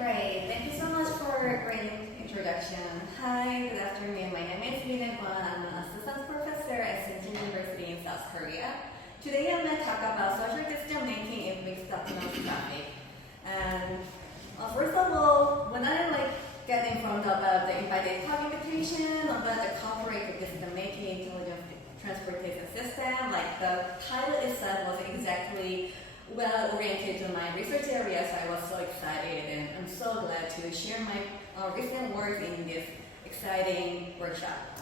great. Thank you so much for a great introduction. Hi, good afternoon. My name is Minhae Kwon. I'm an assistant professor at Sinjin University in South Korea. Today I'm going to talk about social decision making in mixed autonomous traffic. And first of all, when I get informed about the invited talk invitation, about the cooperative decision making intelligent transportation system, the title itself was exactly well oriented to my research area, so I was so excited, and I'm so glad to share my recent work in this exciting workshop.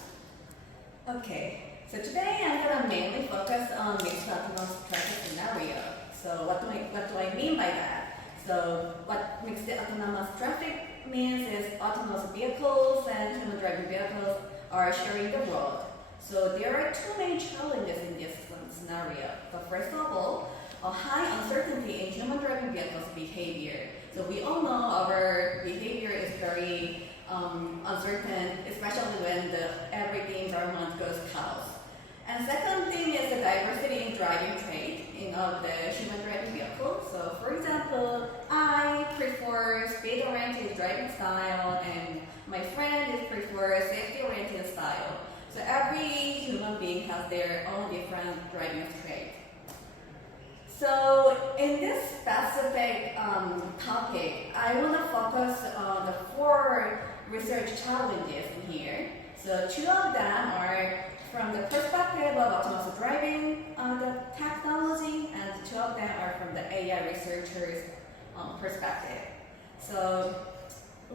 Okay, so today I'm going to mainly focus on mixed autonomous traffic scenario. So what do I mean by that? So what mixed autonomous traffic means is autonomous vehicles and human driving vehicles are sharing the road. So there are two main challenges in this scenario. So first of all, a high uncertainty in human driving vehicles behavior. So we all know our behavior is very uncertain, especially when the everyday environment goes chaos. And second thing is the diversity in driving trait of the human driving vehicle. So for example, I prefer speed-oriented driving style, and my friend prefers safety-oriented style. So every human being has their own different driving trait. So in this specific topic, I want to focus on the four research challenges in here. So two of them are from the perspective of autonomous driving the technology, and two of them are from the AI researchers' perspective. So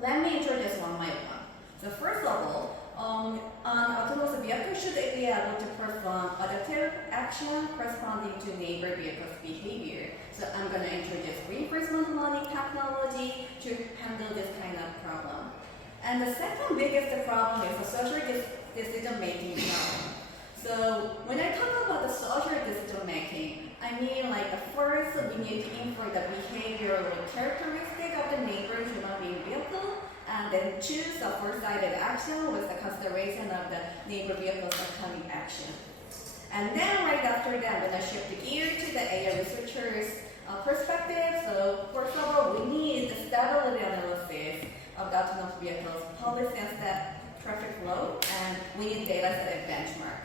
let me introduce one by one. So first of all, an autonomous vehicle should be able to perform adaptive action corresponding to neighbor vehicle's behavior. So I'm going to introduce reinforcement learning technology to handle this kind of problem. And the second biggest problem is the social decision-making problem. So when I talk about the social decision-making, I mean first we need to infer the behavioral characteristic of the neighbor human being vehicle, and then choose a four-sided action with the consideration of the neighbor vehicle's upcoming action. And then right after that, when I shift the gear to the AI researchers' perspective, so first of all, we need the stability analysis of the autonomous vehicles, policy and traffic flow, and we need data set and benchmark.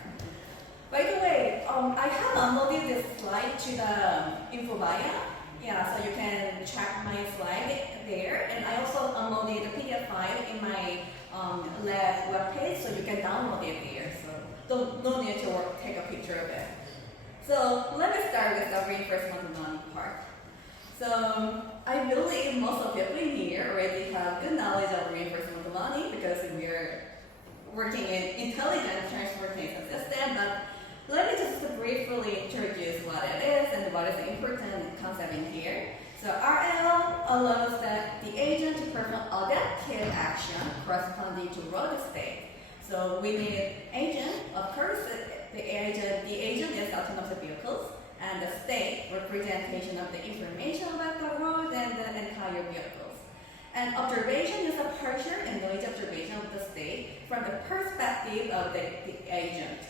By the way, I have uploaded this slide to the info bio. Yeah, so you can check my slide there, and I also uploaded the PDF file in my lab webpage, so you can download it there. So no need to take a picture of it. So let me start with the reinforcement learning part. So I believe most of you in here already have good knowledge of reinforcement learning because we're working in intelligent transportation system, but let me just briefly introduce what it is and what is the important concept in here. So RL allows the agent to perform adaptive action corresponding to road state. So we need agent, of course, the agent is autonomous vehicles, and the state representation of the information about the road and the entire vehicles. And observation is a partial and noisy observation of the state from the perspective of the agent.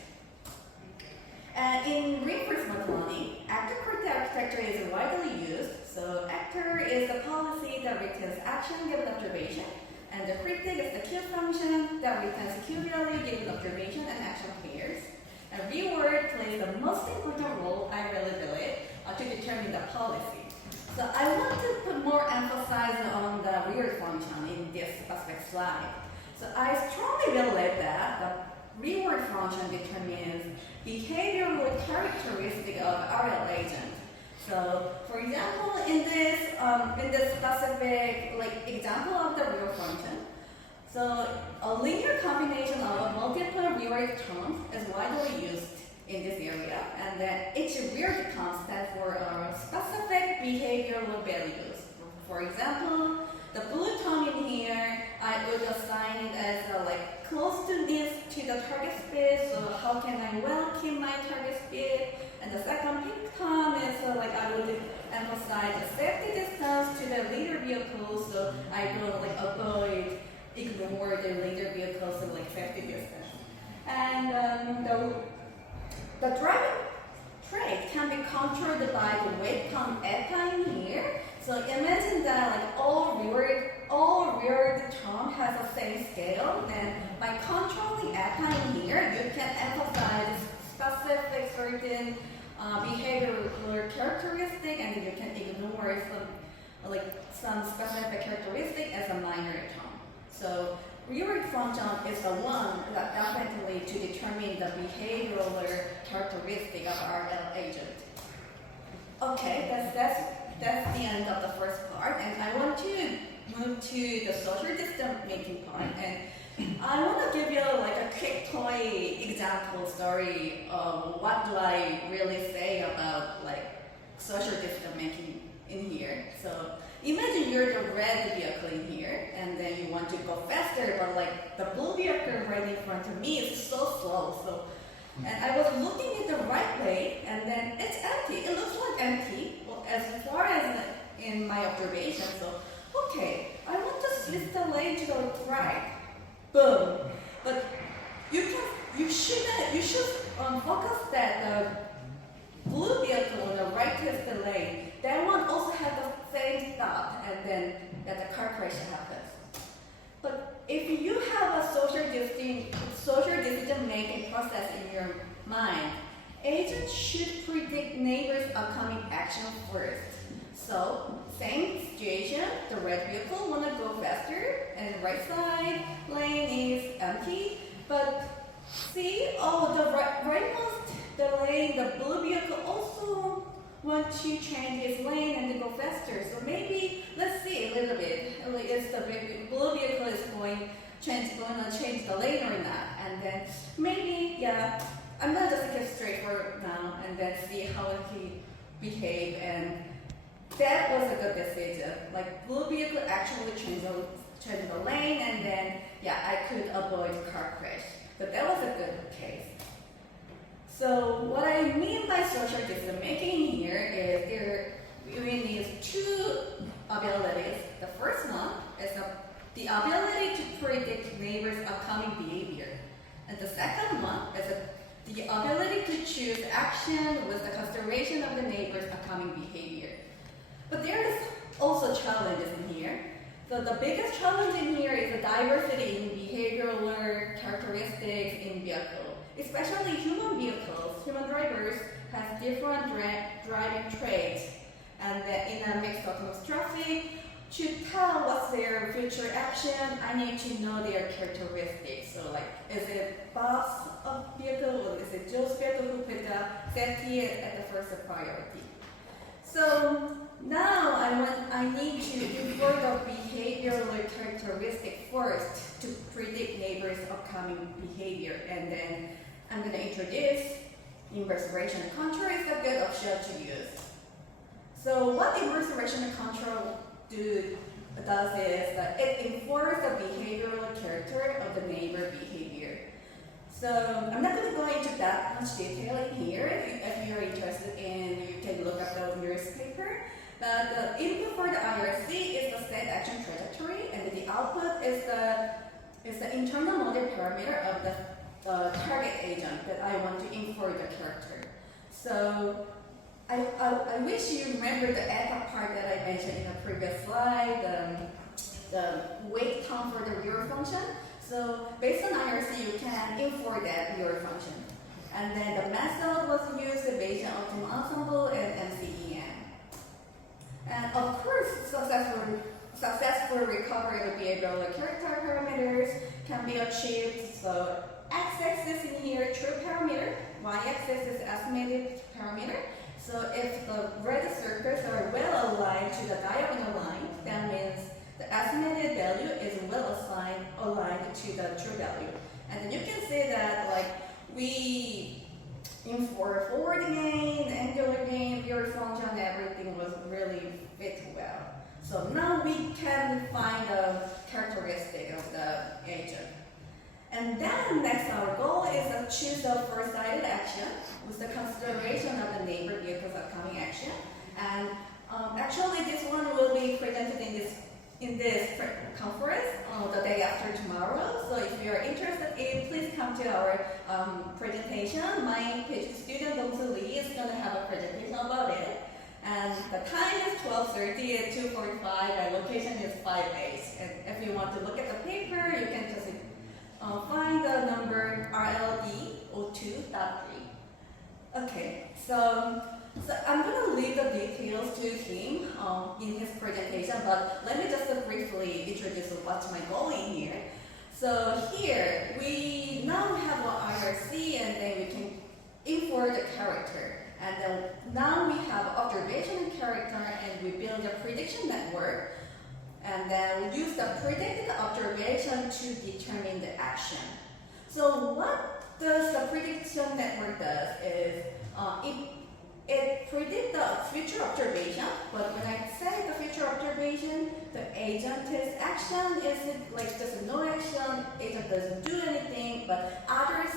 And in reinforcement learning, actor-corrected architecture is widely used. So actor is the policy that returns action given observation, and the critic is the cue function that returns cue value given observation and action pairs. And reward plays the most important role, I really believe, to determine the policy. So I want to put more emphasis on the reward function in this specific slide. So I strongly believe that the reward function determines behavioral characteristic of RL agent. So, for example, in this specific example of the reward function, so a linear combination of multiple reward terms is widely used in this area, and then each reward term stands for a specific behavioral values. For example, the blue term in here, I would assign it as close to the target speed, so how can I well keep my target speed? And the second pink term is I would emphasize the safety distance to the leader vehicle, so I will ignore the leader vehicles safety distance. And the driving trait can be controlled by the weight term eta in here. So imagine that all reward has the same scale, then by controlling eta in here, you can emphasize specific certain behavioral characteristic, and you can ignore some specific characteristic as a minor term. So reward function is the one that definitely to determine the behavioral characteristic of our agent. Okay, that's the end of the first part, and I want to move to the social decision making part, and I want to give you like a quick toy example story of what do I really say about like social decision making in here. So imagine you're the red vehicle in here, and then you want to go faster, but like the blue vehicle right in front of me is so slow. So, and I was looking at the right way, and then it's empty. It looks like empty, well, as far as in my observation. So, okay, I want to switch the lane to the right. Boom. But you should focus that the blue vehicle on the right is the lane. That one also has the same stop, and then that the car crash happens. But if you have a social decision-making process in your mind, agents should predict neighbors' upcoming action first. So, same situation, the red vehicle want to go faster, and the right side lane is empty. But see, the rightmost the lane, the blue vehicle also want to change its lane and go faster. So maybe let's see a little bit. Is the blue vehicle is going to change the lane or not? And then maybe I'm gonna just get straight for now and then see how he behave. And that was a good decision. Like blue vehicle actually changed the lane, and then I could avoid car crash. But that was a good case. So what I mean by social decision making here is we need two abilities. The first one is the ability to predict neighbors' upcoming behavior. And the second one is the ability to choose action with the consideration of the neighbor's upcoming behavior. But there is also challenges in here. So the biggest challenge in here is the diversity in behavioral characteristics in vehicles. Especially human vehicles, human drivers have different driving traits, and in a mixed autonomous traffic, to tell what's their future action, I need to know their characteristics. So like, is it boss of vehicle, or is it Joe's vehicle who put the safety at the first priority? So now I need to infer the behavioral characteristic first to predict neighbors' upcoming behavior, and then I'm going to introduce inverse relation control is a good option to use. So what inverse relation control does is that it informs the behavioral character of the neighbor behavior. So I'm not going to go into that much detail in here. If you're interested in, you can look up the newspaper. But the input for the IRC is the state action trajectory, and the output is the internal model parameter of the target agent that I want to infer the character. So I wish you remember the eta part that I mentioned in the previous slide, the wait time for the reward function. So based on IRC, you can infer that reward function. And then the method was used Bayesian optimal ensemble and MCEM. And of course, successful recovery of behavioral character parameters can be achieved. So x-axis in here, true parameter, y-axis is estimated parameter. So if the red circles are well aligned to the diagonal line, that means the estimated value is well aligned to the true value. And then you can see that like we infer forward gain, angular gain, reward function, everything was really fit well. So now we can find the characteristic of the agent. And then next, our goal is to choose the first-sighted action with the consideration of the neighbor vehicle's upcoming action. And actually, this one will be presented in this conference the day after tomorrow. So if you are interested please come to our presentation. My PhD student, Dong Lee, is going to have a presentation about it. And the time is 12:30 at 2:45, and location is 5A. And if if you want to look at the paper, you can just find the number RLD02.3. Okay, so I'm going to leave the details to him in his presentation, but let me just briefly introduce what's my goal in here. So here, we now have an IRC, and then we can import the character. And then now we have observation character, and we build a prediction network. And then we use the predicted observation to determine the action. So what does the prediction network does is it predicts the future observation, but when I say the future observation, the agent's action isn't like just no action, agent doesn't do anything, but others,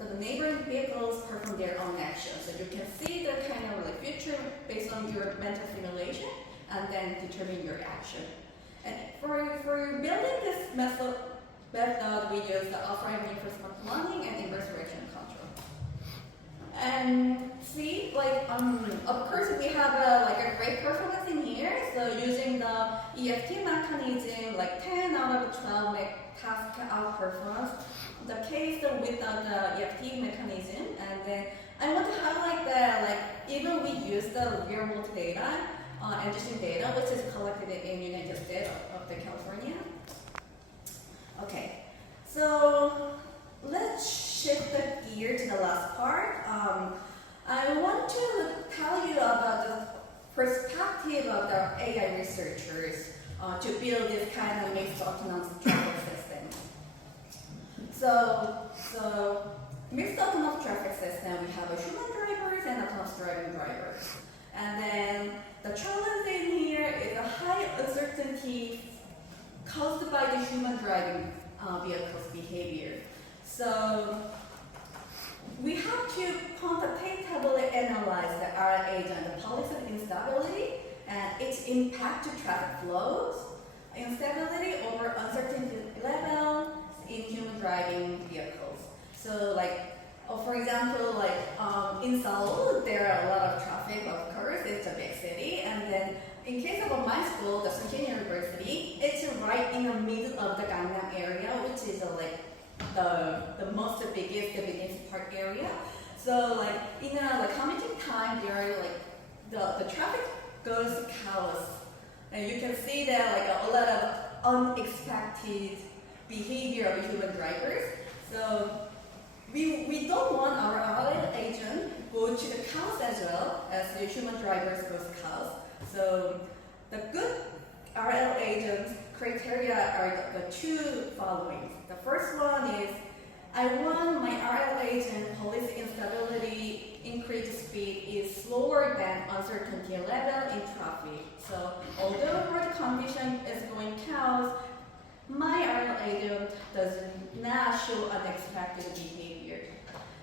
the neighboring vehicles perform their own action. So you can see the kind of like future based on your mental simulation and then determine your action. And for building this method, we use the offline reinforcement learning and inverse direction control. And see, like of course we have a great performance in here. So using the EFT mechanism, like 10 out of 12 task out performance. The case without the EFT mechanism, and then I want to highlight that like even we use the real world data, interesting data, which is collected in United States of California. Okay, so let's shift the gear to the last part. I want to tell you about the perspective of the AI researchers to build this kind of mixed autonomous traffic system. So mixed autonomous traffic system, we have a human drivers and autonomous driving drivers. And then the challenge in here is a high uncertainty caused by the human driving vehicle's behavior. So we have to quantitatively analyze the RL agent, the policy instability, and its impact to traffic flows, instability over uncertainty level in human driving vehicles. So like, for example, like in Seoul, there are a lot of traffic, of course, it's a big city, and then in case of my school, the Sunshine University, it's right in the middle of the Gangnam area, which is like the most biggest park area. So like in a commuting time, there are like the traffic goes chaos, and you can see that like a lot of unexpected behavior of human drivers. So we don't want our RL agent go to the chaos as well as the human drivers goes chaos. So the good RL agent criteria are the two following. The first one is I want my RL agent policy instability increased speed is slower than uncertainty level in traffic. So although road condition is going chaos, my RL agent does not show unexpected behavior.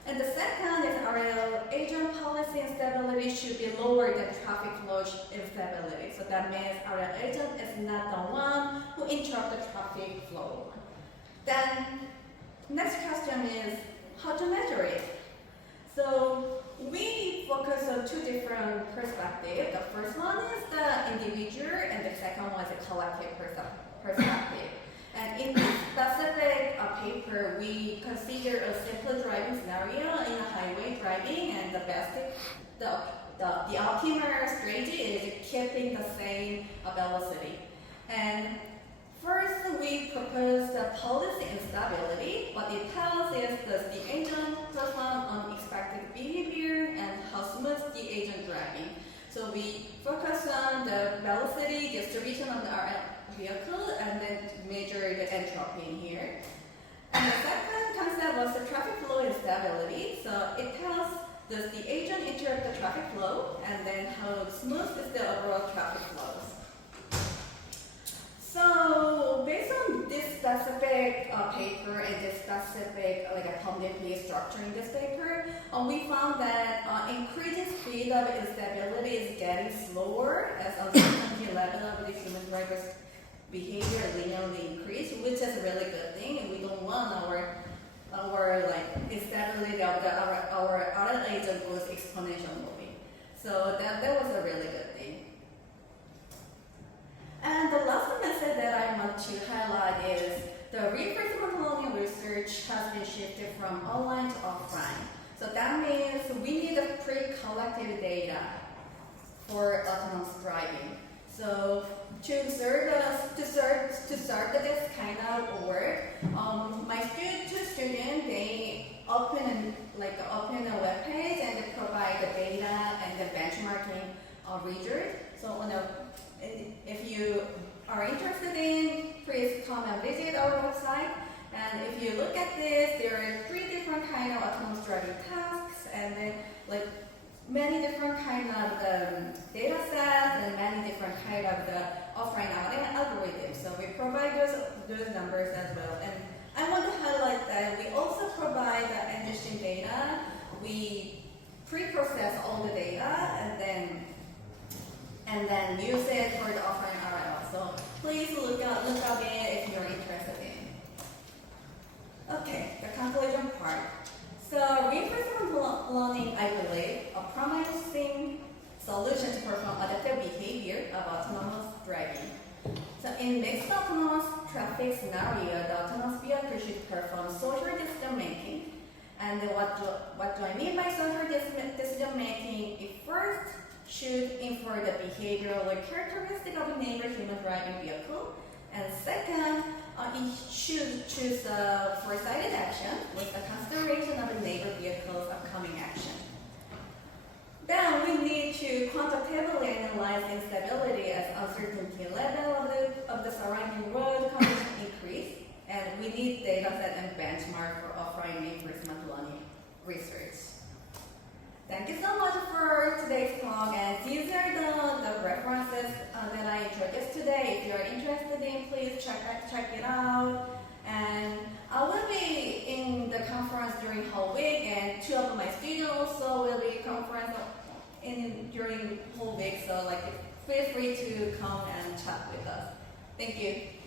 And the second is RL agent policy instability should be lower than traffic flow instability. So that means RL agent is not the one who interrupts the traffic flow. Then next question is how to measure it. So we focus on two different perspectives. The first one is the individual, and the second one is the collective perspective. And in this specific paper, we consider a simple driving scenario in a highway driving, and the optimal strategy is keeping the same velocity. And first, we propose the policy instability. What it tells is does the agent perform unexpected behavior and how smooth the agent driving. So we focus on the velocity distribution of the RL vehicle and then measure the entropy in here. And the second concept was the traffic flow instability. So it tells does the agent interrupt the traffic flow and then how smooth is the overall traffic flows. So based on this specific paper and this specific cognitively structuring this paper, we found that increasing speed of instability is getting slower as uncertainty level of the human driver's behavior linearly increase, which is a really good thing, and we don't want our instability of our RL agent goes exponentially. So that was a really good thing. And the last method that I want to highlight is the reinforcement learning research has been shifted from online to offline. So that means we need a pre-collected data for autonomous driving. So to start this kind of work, my two students, they open a web page and they provide the data and the benchmarking result. So if you are interested in, please come and visit our website. And if you look at this, there are 3 different kind of autonomous driving tasks, and then many different kind of data sets and many different kind of the offline algorithms. So we provide those numbers as well. And I want to highlight that we also provide the interesting data. We pre-process all the data and then use it for the offline RL. So please look up it if you're interested in. Okay, the conclusion part. So reinforcement learning, I believe, a promising solution to perform adaptive behavior of autonomous driving. So in mixed autonomous traffic scenario, the autonomous vehicle should perform social decision making. And what do I mean by social decision making? It first should infer the behavioral characteristic of a neighbor human driving vehicle. And second, it should choose a foresighted action with the consideration of the neighbor vehicle's upcoming action. Then we need to quantitatively analyze instability as uncertainty level of the surrounding road condition increase, and we need data set and benchmark for offline reinforcement learning research. Thank you so much for today's talk, and these are the references that I introduced today. If you're interested in, please check it out. And I will be in the conference during whole week, and 2 of my students also will be conference during whole week. So feel free to come and chat with us. Thank you.